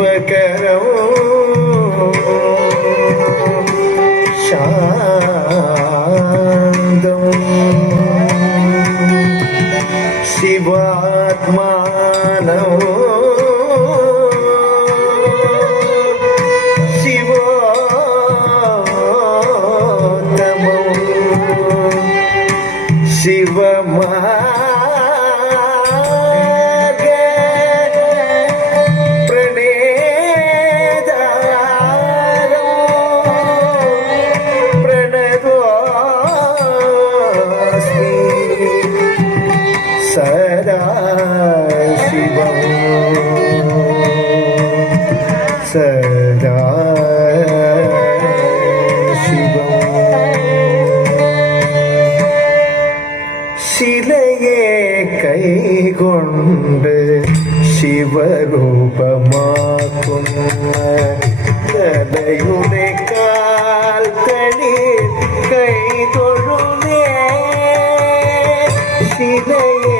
ശിവകരോ ശാന്തം ശിവാത്മാനോ ശിവോത്തമോ ശിവമാ സദാ ശിവം സദാ ശിവം ശിലയെ കൈകൊണ്ട് ശിവരൂപമാക്കുന്ന കലയുടെ കാൽക്കണി കൈതൊഴുന്നേ ശിലയെ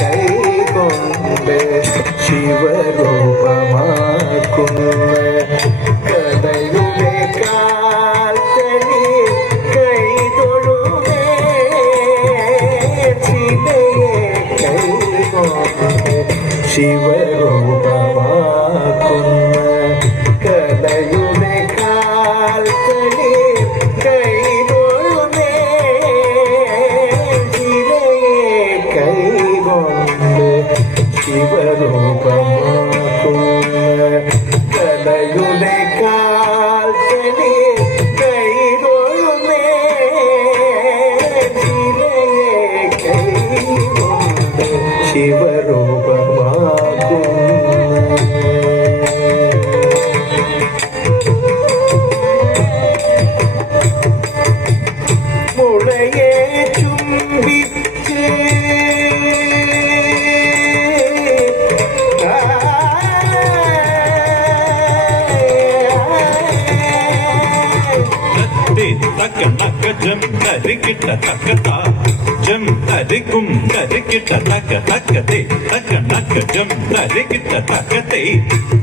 കൈകൊണ്ട് ശിവരൂപമാക്കുന്ന കലയുടെ കാൽക്കണി കൈതൊഴുന്നേ ശിലയെ കൈകൊണ്ട് ശിവരൂപമാക്കുന്ന കലയുടെ കാൽക്കണി കൈതൊഴുന്നേ ശിലയെ കൈകൊണ്ട് ശിവരൂപമാക്കുന്ന കലയുടെ കാൽക്കണി കൈതൊഴുന്നേ ശിലയെ കൈകൊണ്ട് ശിവരൂപമാക്കുന്ന മുളയെ ചുംബിച്ച് ജം തരികിട്ട തക്കത ജം തരിക്കും തരികിട്ട തക്ക തക്കതേ തക്ക നക്ക ജം തരികിട്ട തക്കതേ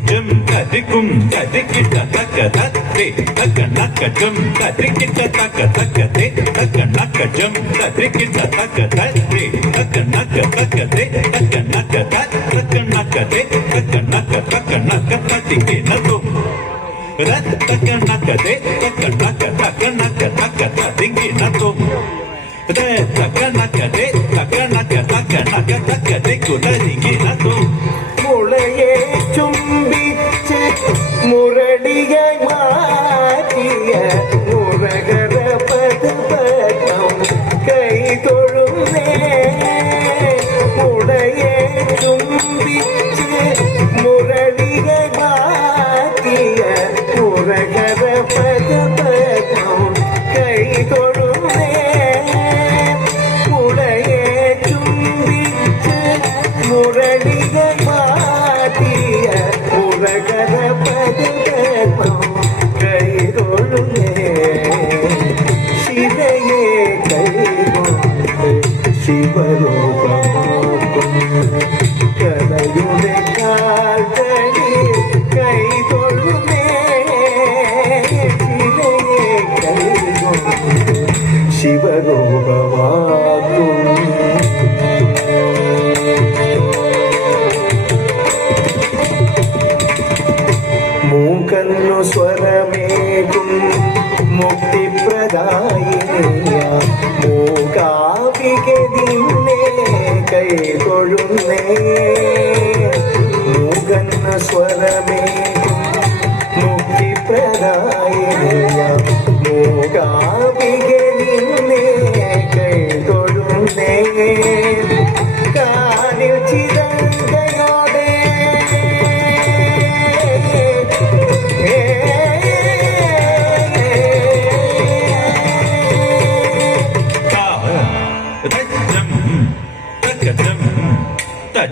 ജം തരിക്കും തരികിട്ട തക്ക തത്തേ തക്ക നക്ക ജം തരികിട്ട തക്ക തക്കതേ തക്ക നക്ക ജം തരികിട്ട തക്ക തത്തേ തക്ക നക്ക തക്കതേ തക്ക നക്ക തക്ക നക്കതേ തക്ക നക്ക തട്ടിക്കേ നതോ തക്ക നക്കതേ തക്ക നക്ക തട്ടിങ്കേ നതോ മുളയെ ചുംബിച്ച് മുരളിയെ മാറ്റിയ മുരകര പദപത്മം കൈതൊഴുന്നേ മുളയെ ചുംബിച്ച് മുരളിയെ മാറ്റിയ മുരകര പദപത്മം കൈതൊഴുന്നേ മുരളിയെ മാറ്റിയ മുരകര പദപത്മം കൈതൊഴുന്നേ ശിലയെ കൈകൊണ്ട് ശിവരൂപമാക്കുന്ന കലയുടെ കാൽക്കണി കൈതൊഴുന്നേ ശിലയെ കൈകൊണ്ട് ശിവരൂപമാക്കുന്ന മൂകന്നു സ്വരമേകും മുക്തിപ്രദായിനിയ മൂകാംബികെ നിന്നെ കൈതൊഴുന്നേ മൂകന്നു സ്വരമേകും മുക്തിപ്രദായിനിയ മൂകാംബികെ നിന്നെ കൈതൊഴുന്നേ കാലിൽ ചിരന്തയോടെ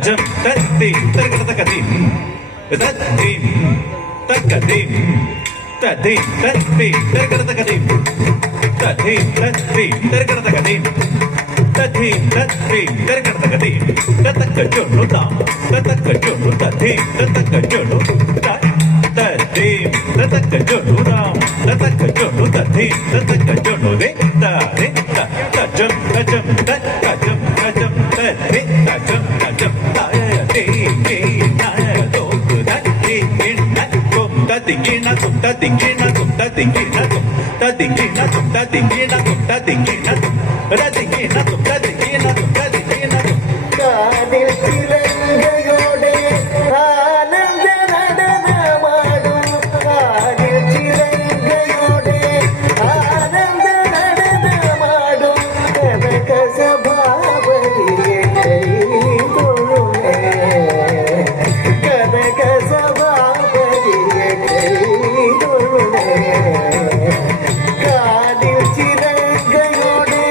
ജം തദ്ദീം തർകതകദീം തദ്ദീം തകദീം തദ്ദീം തദ്ദീം തർകതകദീം തദ്ദീം തദ്ദീം തർകതകദീം തദ്ദീം തദ്ദീം തർകതകദീം തതക ജൊന്നു താം തതക ജൊന്നു തദ്ദീം തതക ജൊന്നു താം ತತಕ ಜೊನು ರಾಮ್ ತತಕ ಜೊನು ತಥಿ ತತಕ ಜೊನು ರೇ ರೆ ತಜಂ ತಜಂ ತಜಂ ತಜಂ ತಥಿ ತಜಂ ತಜಂ ತಾಯ ತೇ ತೇ ನಾಯ ತೋಕು ತಥಿ ಗಿಣ ತುಂ ತದಿಗಿಣ ತುಂ ತದಿಗಿಣ ತುಂ ತದಿಗಿಣ ತುಂ തതിങ്കിണ തും തതിങ്കിണ തും തതിങ്കിണ തും തതിങ്കിണ തും തതിങ്കിണ തും തതിങ്കിണ തും കാതിൽ ചിലങ്കയോടെ ആനന്ദ നടനമാടും കാതിൽ ചിലങ്കയോടെ ആനന്ദ നടനമാടും കനക സഭാപതിയെ കൈതൊഴുമേ കനക സഭാപതിയെ കൈതൊഴുമേ കാതിൽ ചിലങ്കയോടെ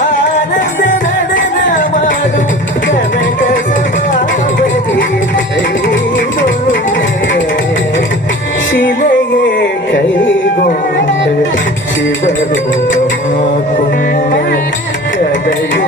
ആനന്ദ നടനമാടും കനക സഭാപതിയെ കൈതൊഴുമേ ശിലയെ കൈകൊണ്ട് ശിവരൂപമാക്കും കഥയിൽ